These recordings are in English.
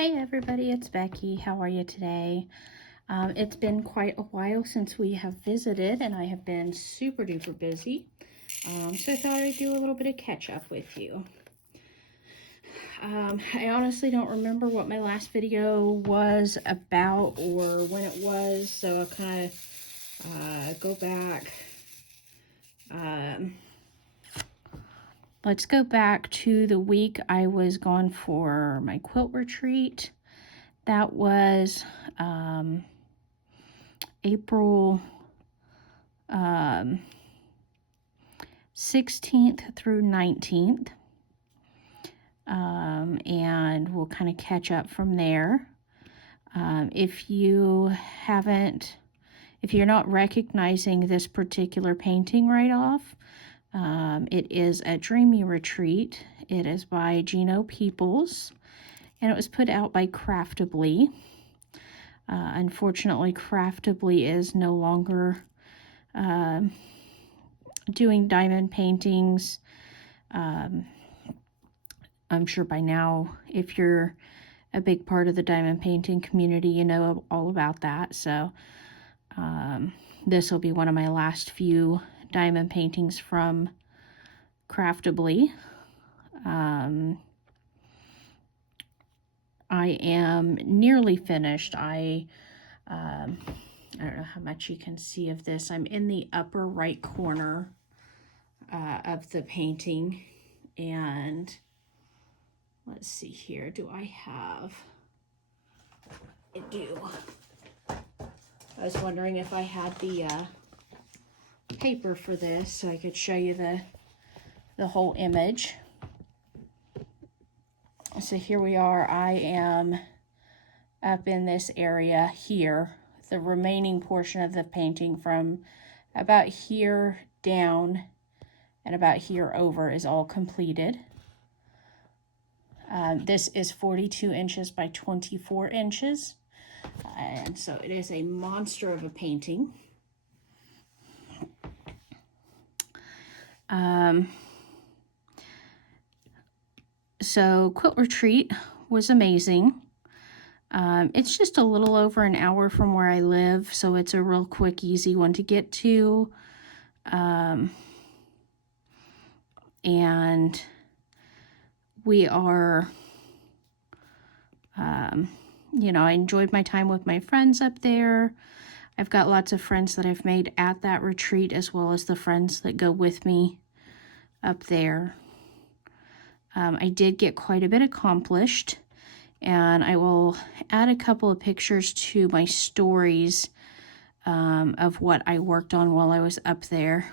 Hi everybody, it's Becky. How are you today? It's been quite a while since we have visited and I have been super duper busy. So I thought I'd do a little bit of catch up with you. I honestly don't remember what my last video was about or when it was, so I'll kind of go back. Let's go back to the week I was gone for my quilt retreat. That was April 16th through 19th. And we'll kind of catch up from there. If you're not recognizing this particular painting right off, it is a Dreamy Retreat. It is by Gino Peoples, and it was put out by Craftably. Unfortunately, Craftably is no longer doing diamond paintings. I'm sure by now, if you're a big part of the diamond painting community, you know all about that. So this will be one of my last few diamond paintings from Craftably. I am nearly finished. I don't know how much you can see of this. I'm in the upper right corner of the painting, and let's see here. Do I have? I do. I was wondering if I had the paper for this so I could show you the whole image. So here we are. I am up in this area here. The remaining portion of the painting from about here down and about here over is all completed. This is 42 inches by 24 inches. And so it is a monster of a painting. So Quilt Retreat was amazing. It's just a little over an hour from where I live, so it's a real quick, easy one to get to. And we are, I enjoyed my time with my friends up there. I've got lots of friends that I've made at that retreat, as well as the friends that go with me up there. I did get quite a bit accomplished, and I will add a couple of pictures to my stories of what I worked on while I was up there.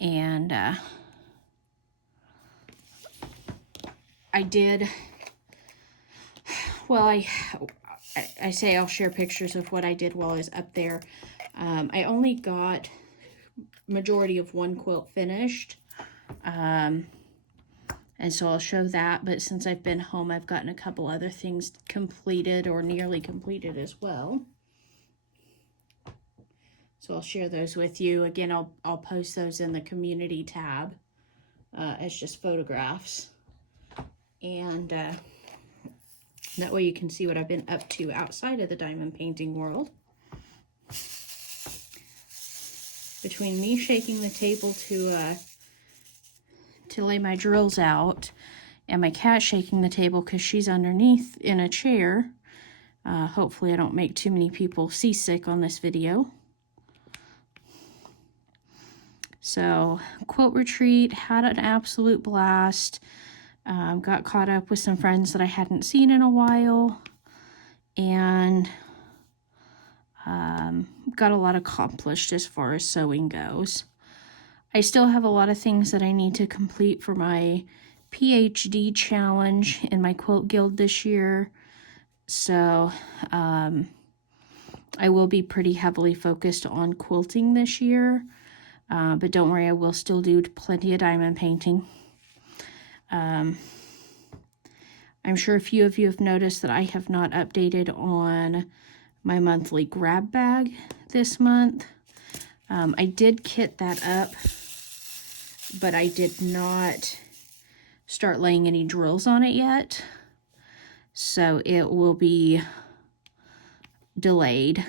And I did, well, I say I'll share pictures of what I did while I was up there. I only got majority of one quilt finished. And so I'll show that, but since I've been home, I've gotten a couple other things completed or nearly completed as well. So I'll share those with you. Again, I'll post those in the community tab as just photographs. And that way you can see what I've been up to outside of the diamond painting world. Between me shaking the table to lay my drills out, and my cat shaking the table because she's underneath in a chair. Hopefully I don't make too many people seasick on this video. So, Quilt Retreat, had an absolute blast. Got caught up with some friends that I hadn't seen in a while, and got a lot accomplished as far as sewing goes. I still have a lot of things that I need to complete for my PhD challenge in my Quilt Guild this year. So I will be pretty heavily focused on quilting this year. But don't worry, I will still do plenty of diamond painting. I'm sure a few of you have noticed that I have not updated on my monthly grab bag this month. I did kit that up, but I did not start laying any drills on it yet. so it will be delayed.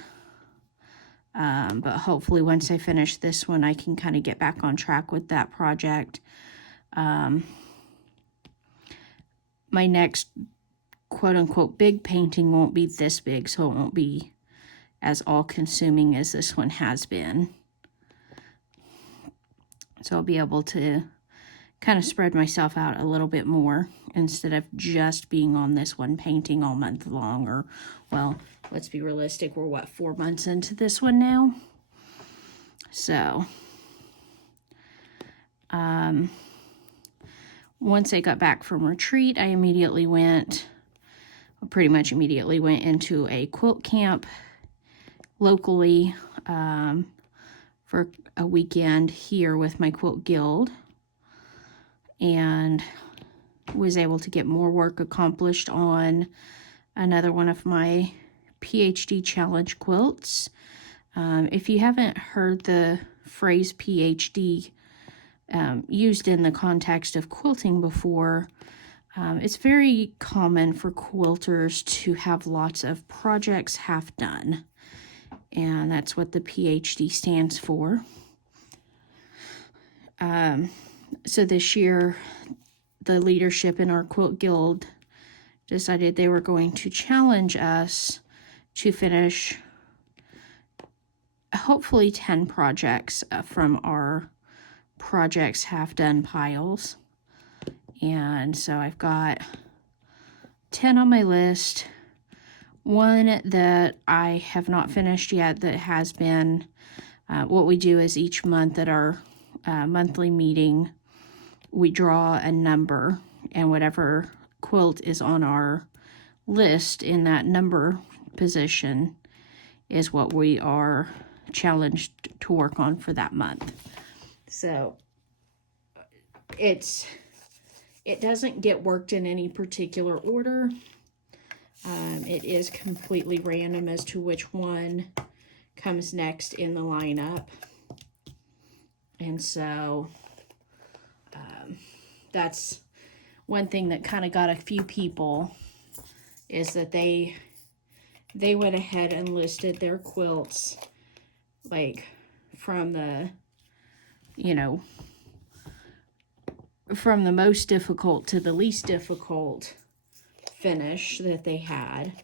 But hopefully once I finish this one, I can kind of get back on track with that project. My next quote-unquote big painting won't be this big, so it won't be as all-consuming as this one has been. So I'll be able to kind of spread myself out a little bit more instead of just being on this one painting all month long. Or, well, let's be realistic, we're what, 4 months into this one now? So, once I got back from retreat, I pretty much immediately went into a quilt camp locally for a weekend here with my Quilt Guild, and was able to get more work accomplished on another one of my PhD challenge quilts. If you haven't heard the phrase PhD used in the context of quilting before, it's very common for quilters to have lots of projects half done, and that's what the PhD stands for. So this year, the leadership in our Quilt Guild decided they were going to challenge us to finish hopefully 10 projects from our projects half done piles. And so I've got 10 on my list. One that I have not finished yet that has been, what we do is each month at our monthly meeting, we draw a number, and whatever quilt is on our list in that number position is what we are challenged to work on for that month. So it doesn't get worked in any particular order. It is completely random as to which one comes next in the lineup. And so that's one thing that kind of got a few people, is that they went ahead and listed their quilts like from the, from the most difficult to the least difficult finish that they had,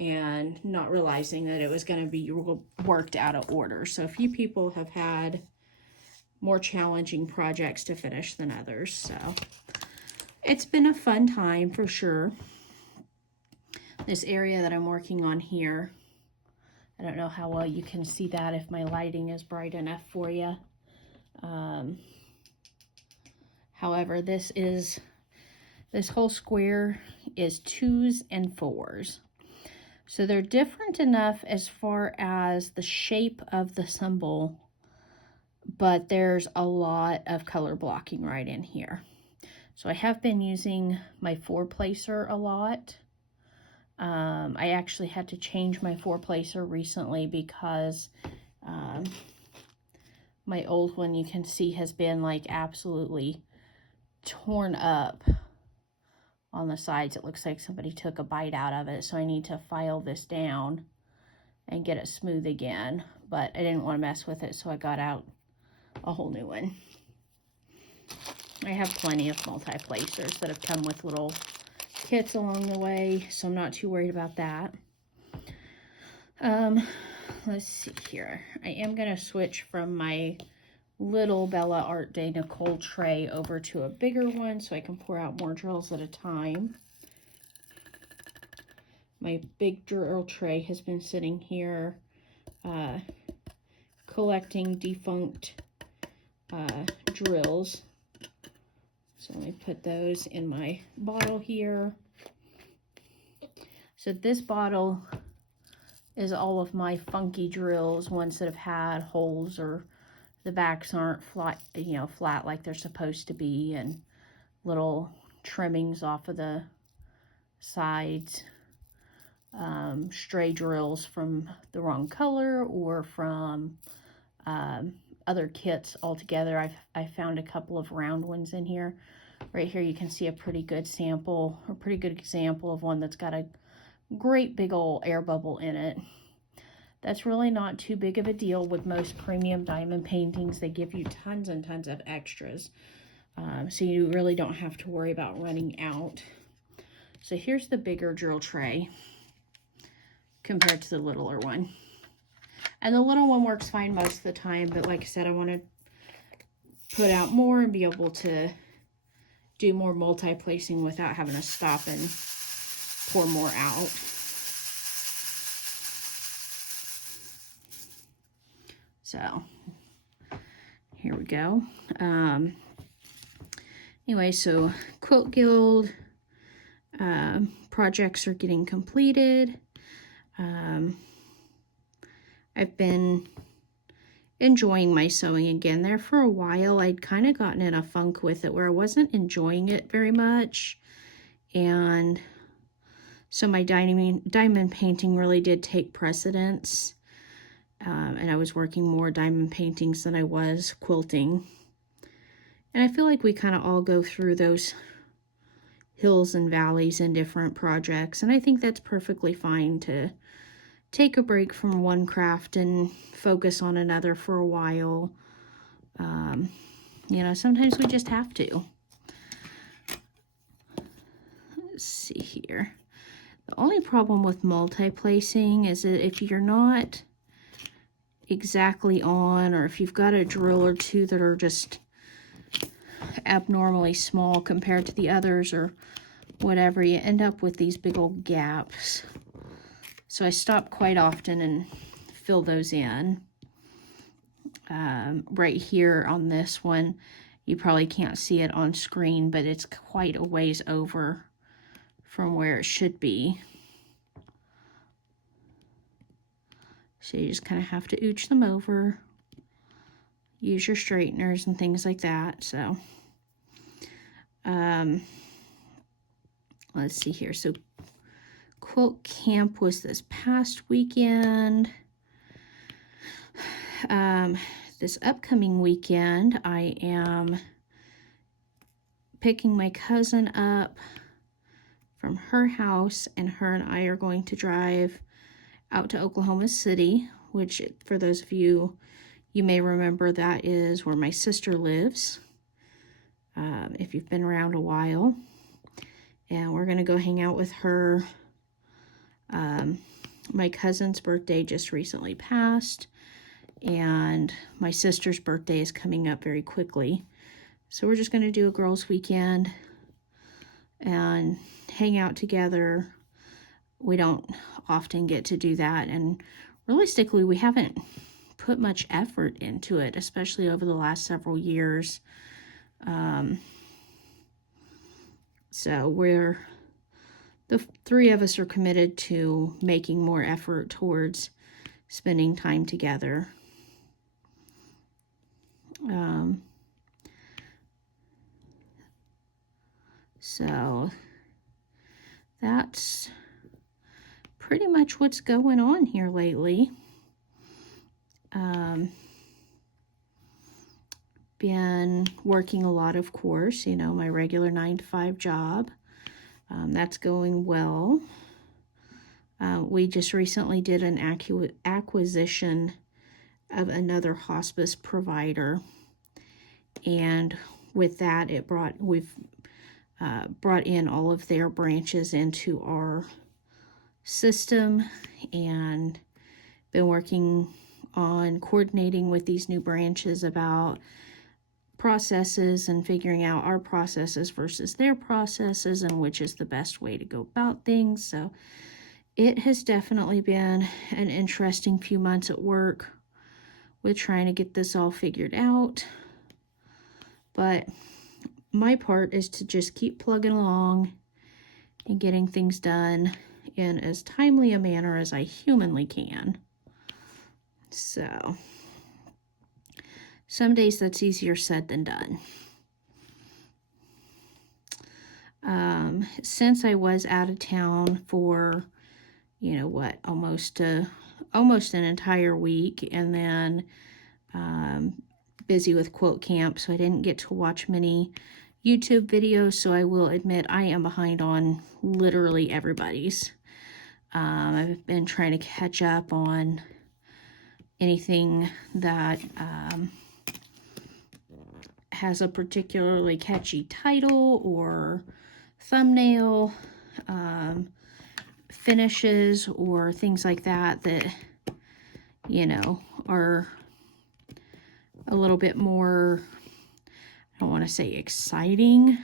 and not realizing that it was going to be worked out of order. So a few people have had more challenging projects to finish than others. So it's been a fun time for sure. This area that I'm working on here, I don't know how well you can see that, if my lighting is bright enough for you. However, this whole square is 2s and 4s. So they're different enough as far as the shape of the symbol, but there's a lot of color blocking right in here. So I have been using my 4-placer a lot. I actually had to change my 4-placer recently because my old one, you can see, has been like absolutely torn up on the sides. It looks like somebody took a bite out of it, so I need to file this down and get it smooth again. But I didn't want to mess with it, so I got out a whole new one. I have plenty of multi-placers that have come with little kits along the way, so I'm not too worried about that. Let's see here. I am going to switch from my little Bella Art de Nicole tray over to a bigger one so I can pour out more drills at a time. My big drill tray has been sitting here collecting defunct drills. So let me put those in my bottle here. So this bottle is all of my funky drills, ones that have had holes or the backs aren't flat, flat like they're supposed to be, and little trimmings off of the sides, stray drills from the wrong color or from other kits altogether. I found a couple of round ones in here. Right here you can see a pretty good sample, a pretty good example of one that's got a great big old air bubble in it. That's really not too big of a deal with most premium diamond paintings. They give you tons and tons of extras. So you really don't have to worry about running out. So here's the bigger drill tray compared to the littler one. And the little one works fine most of the time, but like I said, I want to put out more and be able to do more multi-placing without having to stop and pour more out. So here we go. Anyway, so Quilt Guild projects are getting completed. I've been enjoying my sewing again. There for a while, I'd kind of gotten in a funk with it where I wasn't enjoying it very much. And so my diamond painting really did take precedence. And I was working more diamond paintings than I was quilting. And I feel like we kind of all go through those hills and valleys in different projects. And I think that's perfectly fine to take a break from one craft and focus on another for a while. You know, sometimes we just have to. Let's see here. The only problem with multi-placing is that if you're not exactly on, or if you've got a drill or two that are just abnormally small compared to the others or whatever, you end up with these big old gaps. So I stop quite often and fill those in. Right here on this one, you probably can't see it on screen, but it's quite a ways over from where it should be. So you just kind of have to ooch them over. Use your straighteners and things like that. So, let's see here. So Quilt Camp was this past weekend. This upcoming weekend, I am picking my cousin up from her house, and her and I are going to drive out to Oklahoma City, which for those of you, you may remember, that is where my sister lives, if you've been around a while. And we're going to go hang out with her. My cousin's birthday just recently passed, and my sister's birthday is coming up very quickly. So we're just going to do a girls' weekend and hang out together. We don't often get to do that, and realistically, we haven't put much effort into it, especially over the last several years. So the three of us are committed to making more effort towards spending time together. So that's pretty much what's going on here lately. Been working a lot, of course, you know, my regular 9-to-5 job. That's going well. We just recently did an acquisition of another hospice provider, and with that, we've brought in all of their branches into our system, and been working on coordinating with these new branches about processes and figuring out our processes versus their processes and which is the best way to go about things. So it has definitely been an interesting few months at work with trying to get this all figured out. But my part is to just keep plugging along and getting things done in as timely a manner as I humanly can. So some days that's easier said than done. Since I was out of town for, you know what, almost an entire week, and then busy with Quilt Camp, so I didn't get to watch many YouTube videos, so I will admit I am behind on literally everybody's. I've been trying to catch up on anything that has a particularly catchy title or thumbnail, finishes, or things like that that, you know, are a little bit more, I don't want to say exciting,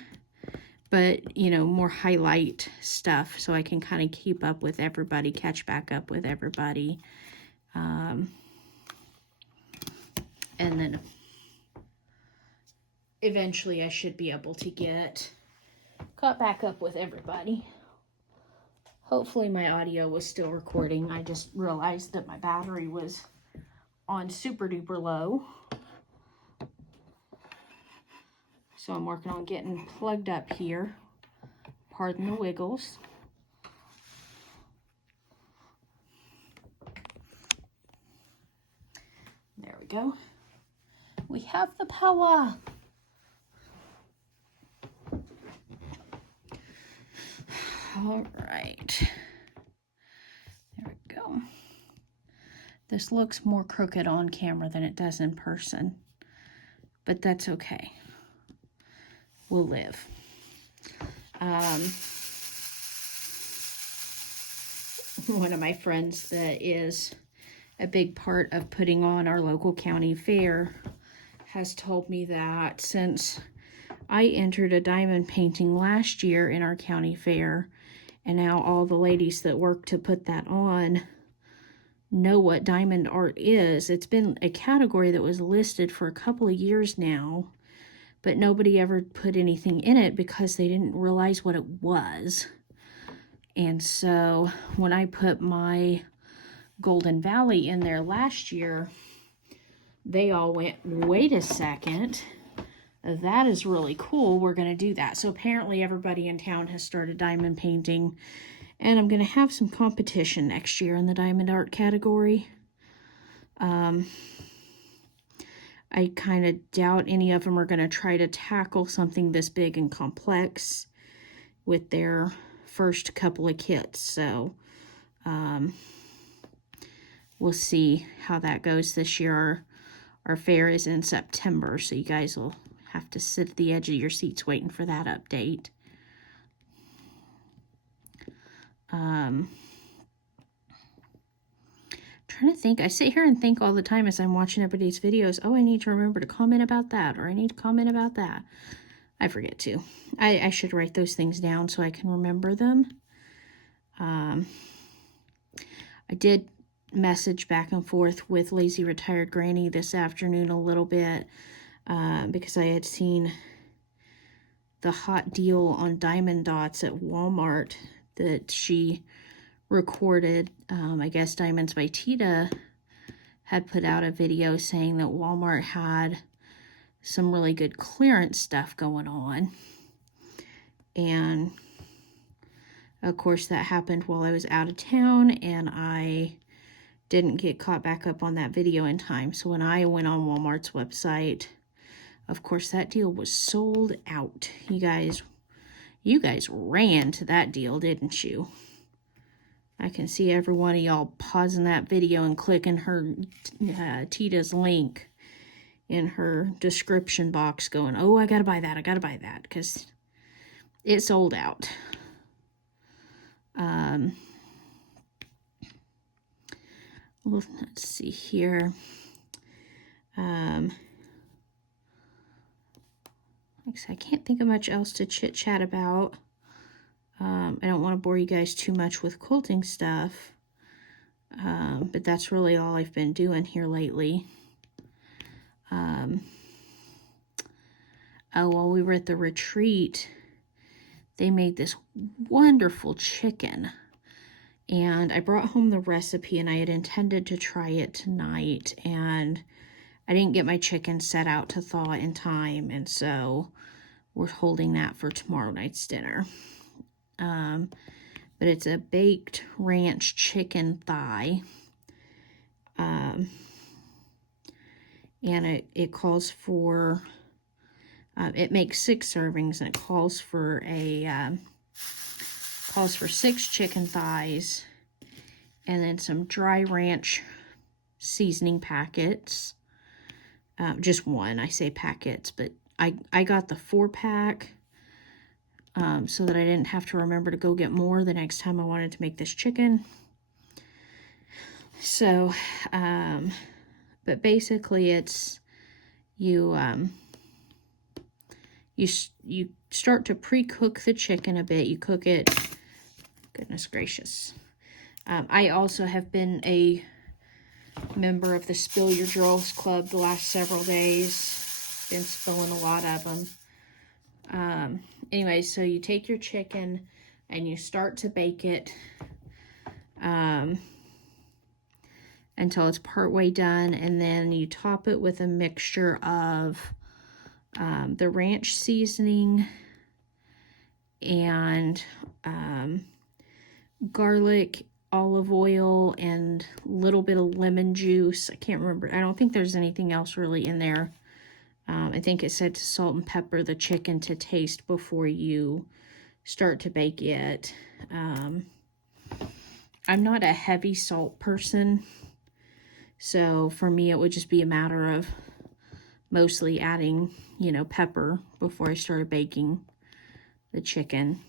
but, you know, more highlight stuff, so I can kind of keep up with everybody, catch back up with everybody. And then eventually I should be able to get caught back up with everybody. Hopefully my audio was still recording. I just realized that my battery was on super duper low. So I'm working on getting plugged up here. Pardon the wiggles. There we go. We have the power. All right. There we go. This looks more crooked on camera than it does in person, but that's okay. We'll live. One of my friends that is a big part of putting on our local county fair has told me that since I entered a diamond painting last year in our county fair, and now all the ladies that work to put that on know what diamond art is. It's been a category that was listed for a couple of years now, but nobody ever put anything in it because they didn't realize what it was. And so when I put my Golden Valley in there last year, they all went, wait a second, that is really cool, we're going to do that. So apparently everybody in town has started diamond painting, and I'm going to have some competition next year in the diamond art category. I kind of doubt any of them are going to try to tackle something this big and complex with their first couple of kits. So we'll see how that goes this year. Our fair is in September, so you guys will have to sit at the edge of your seats waiting for that update. Trying to think. I sit here and think all the time as I'm watching everybody's videos, oh, I need to remember to comment about that, or I need to comment about that. I forget to. I should write those things down so I can remember them. I did message back and forth with Lazy Retired Granny this afternoon a little bit because I had seen the hot deal on diamond dots at Walmart that she recorded. I guess Diamonds by Tita had put out a video saying that Walmart had some really good clearance stuff going on. And of course that happened while I was out of town, and I didn't get caught back up on that video in time. So when I went on Walmart's website, of course that deal was sold out. You guys ran to that deal, didn't you? I can see every one of y'all pausing that video and clicking her Tita's link in her description box going, oh, I gotta buy that, because it sold out. Well, let's see here. Like I said, I can't think of much else to chit chat about. I don't want to bore you guys too much with quilting stuff, but that's really all I've been doing here lately. While we were at the retreat, they made this wonderful chicken, and I brought home the recipe, and I had intended to try it tonight, and I didn't get my chicken set out to thaw in time, and so we're holding that for tomorrow night's dinner. But it's a baked ranch chicken thigh. And it calls for It makes 6 servings, and it calls for 6 chicken thighs, and then some dry ranch seasoning packets. Just one, I say packets, but I got the 4-pack so that I didn't have to remember to go get more the next time I wanted to make this chicken. So, but basically it's you start to pre-cook the chicken a bit. You cook it, goodness gracious. I also have been a member of the Spill Your Drills Club the last several days. Been spilling a lot of them. Anyway, so you take your chicken and you start to bake it until it's partway done, and then you top it with a mixture of the ranch seasoning and garlic, olive oil, and a little bit of lemon juice. I can't remember. I don't think there's anything else really in there. I think it said to salt and pepper the chicken to taste before you start to bake it. I'm not a heavy salt person, so for me it would just be a matter of mostly adding, pepper before I started baking the chicken.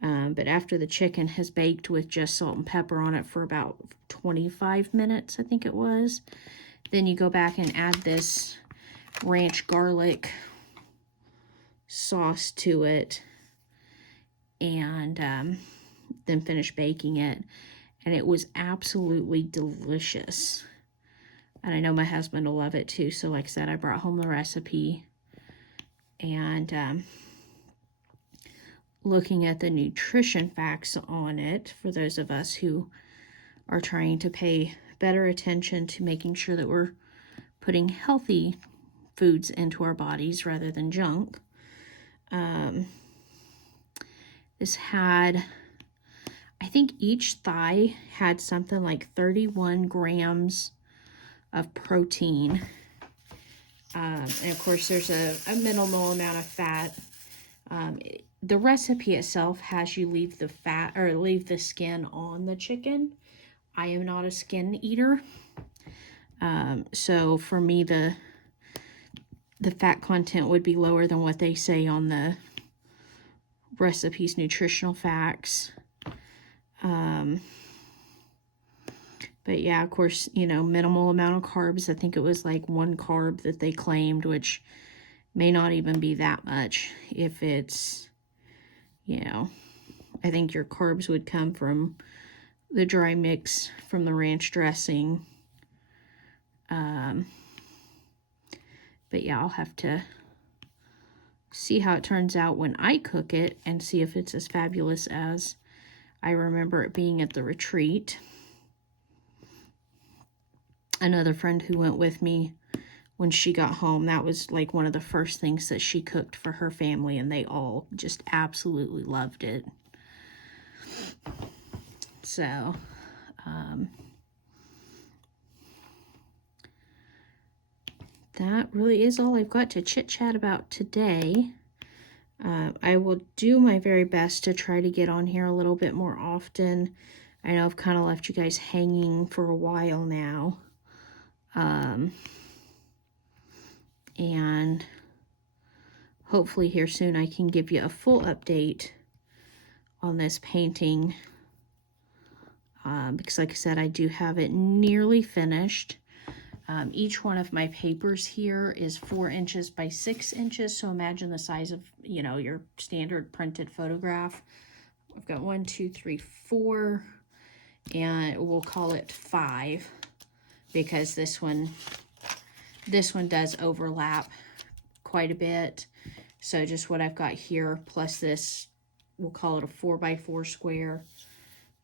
But after the chicken has baked with just salt and pepper on it for about 25 minutes, I think it was, then you go back and add this ranch garlic sauce to it, and then finish baking it. And it was absolutely delicious. And I know my husband will love it too. So like I said, I brought home the recipe. And looking at the nutrition facts on it, for those of us who are trying to pay better attention to making sure that we're putting healthy foods into our bodies rather than junk. This had, I think each thigh had something like 31 grams of protein. And of course there's a minimal amount of fat. The recipe itself has you leave the fat or leave the skin on the chicken. I am not a skin eater. So for me, the fat content would be lower than what they say on the recipe's nutritional facts. But yeah, of course, minimal amount of carbs. I think it was like 1 carb that they claimed, which may not even be that much if it's, I think your carbs would come from the dry mix from the ranch dressing. But yeah, I'll have to see how it turns out when I cook it and see if it's as fabulous as I remember it being at the retreat. Another friend who went with me, when she got home, that was like one of the first things that she cooked for her family, and they all just absolutely loved it. So, that really is all I've got to chit-chat about today. I will do my very best to try to get on here a little bit more often. I know I've kind of left you guys hanging for a while now. And hopefully here soon I can give you a full update on this painting. Because like I said, I do have it nearly finished. Each one of my papers here is 4 inches by 6 inches. So imagine the size of, your standard printed photograph. I've got 1, 2, 3, 4, and we'll call it 5 because this one does overlap quite a bit. So just what I've got here plus this, we'll call it a 4 by 4 square.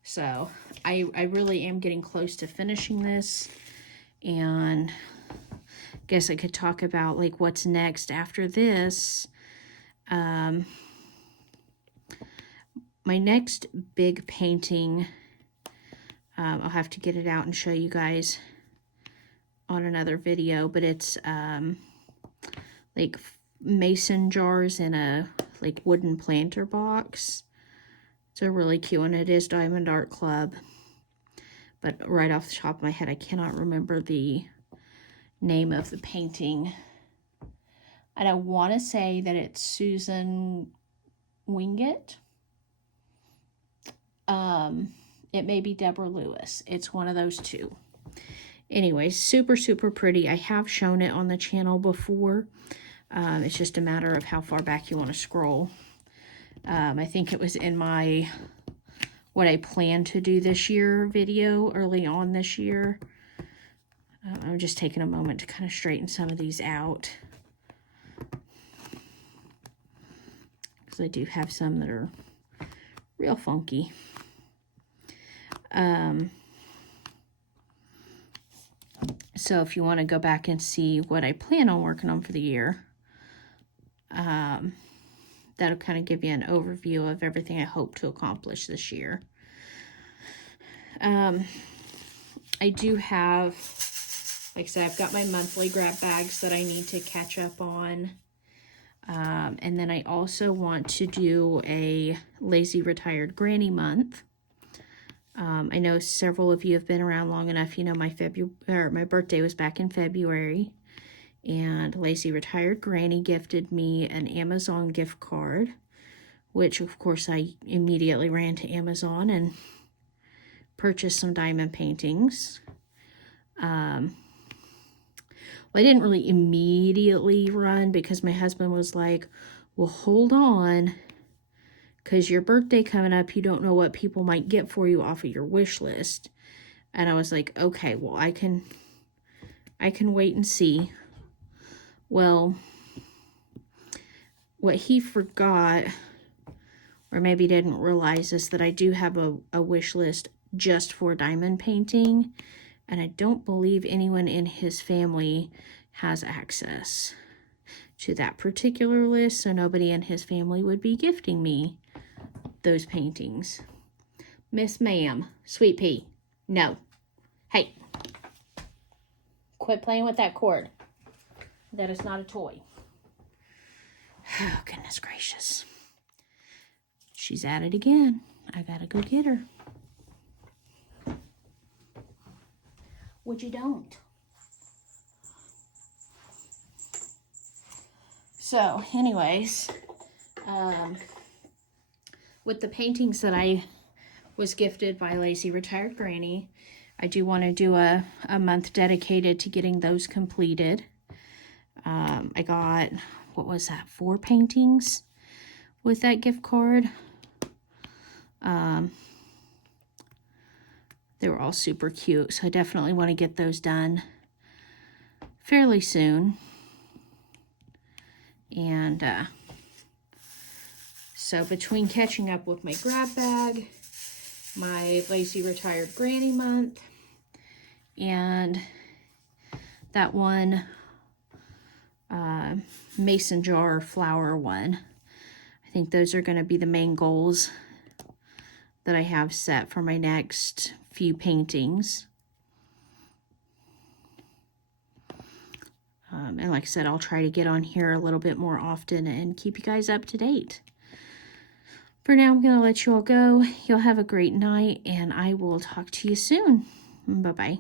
So I really am getting close to finishing this, and I guess I could talk about like what's next after this. My next big painting, I'll have to get it out and show you guys on another video, but it's like mason jars in a like wooden planter box. It's a really cute one. It is Diamond Art Club. But right off the top of my head, I cannot remember the name of the painting. And I want to say that it's Susan Wingate. It may be Deborah Lewis. It's one of those two. Anyway, super, super pretty. I have shown it on the channel before. It's just a matter of how far back you want to scroll. I think it was in my what I plan to do this year video early on this year. I'm just taking a moment to kind of straighten some of these out, because I do have some that are real funky. So if you want to go back and see what I plan on working on for the year, that'll kind of give you an overview of everything I hope to accomplish this year. I do have, like I said, I've got my monthly grab bags that I need to catch up on. And then I also want to do a Lazy Retired Granny month. I know several of you have been around long enough. You know, my birthday was back in February, and Lazy Retired Granny gifted me an Amazon gift card, which of course I immediately ran to Amazon and purchased some diamond paintings. Well, I didn't really immediately run, because my husband was like, well, hold on, because your birthday coming up, you don't know what people might get for you off of your wish list. And I was like, okay, well, I can wait and see. Well, what he forgot, or maybe didn't realize, is that I do have a wish list just for diamond painting, and I don't believe anyone in his family has access to that particular list, so nobody in his family would be gifting me those paintings. Miss Ma'am, Sweet Pea, no. Hey, quit playing with that cord. That is not a toy. Oh, goodness gracious. She's at it again. I gotta go get her. Would you don't? So, anyways, with the paintings that I was gifted by Lazy Retired Granny, I do want to do a month dedicated to getting those completed. I got, what was that, 4 paintings with that gift card. They were all super cute, so I definitely want to get those done fairly soon. And so between catching up with my grab bag, my Lazy Retired Granny month, and that one mason jar flower one, I think those are going to be the main goals that I have set for my next few paintings. And like I said, I'll try to get on here a little bit more often and keep you guys up to date. For now, I'm going to let you all go. You'll have a great night, and I will talk to you soon. Bye-bye.